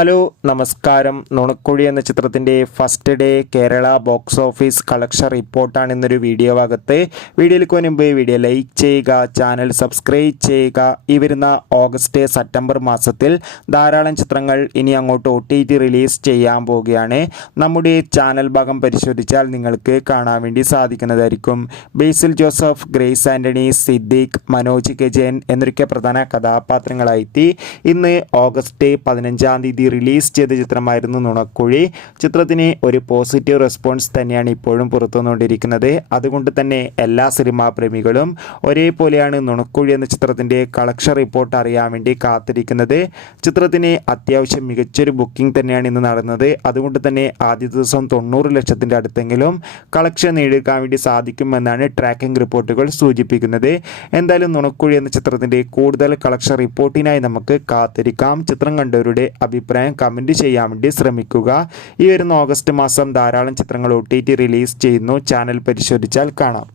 Hello നമസ്കാരം. നുണക്കുഴി എന്ന ചിത്രത്തിൻ്റെ first day Kerala box office collection റിപ്പോർട്ടാണ് ഇന്നൊരു വീഡിയോ ഭാഗത്ത്. വീഡിയോയിലേക്ക് മുൻപ് വീഡിയോ ലൈക്ക് ചെയ്യുക, ചാനൽ സബ്സ്ക്രൈബ് ചെയ്യുക. ഈ വരുന്ന ഓഗസ്റ്റ് സെപ്റ്റംബർ മാസത്തിൽ ധാരാളം ചിത്രങ്ങൾ ഇനി അങ്ങോട്ട് OTT റിലീസ് ചെയ്യാൻ പോവുകയാണ്. നമ്മുടെ ചാനൽ ഭാഗം പരിശോധിച്ചാൽ നിങ്ങൾക്ക് കാണാൻ വേണ്ടി സാധിക്കുന്നതായിരിക്കും. ബേസിൽ ജോസഫ്, ഗ്രേസ് ആൻ്റണി, സിദ്ദീഖ്, മനോജ് കെ ജയൻ എന്നൊക്കെ പ്രധാന കഥാപാത്രങ്ങളായി ഇന്ന് ഓഗസ്റ്റ് 15-ാം തീയതി റിലീസ് ചെയ്ത ചിത്രമായിരുന്നു നുണക്കുഴി. ചിത്രത്തിന് ഒരു പോസിറ്റീവ് റെസ്പോൺസ് തന്നെയാണ് ഇപ്പോഴും പുറത്തു വന്നുകൊണ്ടിരിക്കുന്നത്. അതുകൊണ്ട് തന്നെ എല്ലാ സിനിമാ പ്രേമികളും ഒരേപോലെയാണ് നുണക്കുഴി എന്ന ചിത്രത്തിൻ്റെ കളക്ഷൻ റിപ്പോർട്ട് അറിയാൻ വേണ്ടി കാത്തിരിക്കുന്നത്. ചിത്രത്തിന് അത്യാവശ്യം മികച്ചൊരു ബുക്കിംഗ് തന്നെയാണ് ഇന്ന് നടന്നത്. അതുകൊണ്ട് തന്നെ ആദ്യ ദിവസം 90 ലക്ഷത്തിൻ്റെ അടുത്തെങ്കിലും കളക്ഷൻ നേടിയെടുക്കാൻ വേണ്ടി സാധിക്കുമെന്നാണ് ട്രാക്കിംഗ് റിപ്പോർട്ടുകൾ സൂചിപ്പിക്കുന്നത്. എന്തായാലും നുണക്കുഴി എന്ന ചിത്രത്തിൻ്റെ കൂടുതൽ കളക്ഷൻ റിപ്പോർട്ടിനായി നമുക്ക് കാത്തിരിക്കാം. ചിത്രം കണ്ടവരുടെ അഭിപ്രായം കമൻറ്റ് ചെയ്യാൻ വേണ്ടി ശ്രമിക്കുക. ഈ വരുന്ന ഓഗസ്റ്റ് മാസം ധാരാളം ചിത്രങ്ങൾ OTT റിലീസ് ചെയ്യുന്നു. ചാനൽ പരിശോധിച്ചാൽ കാണാം.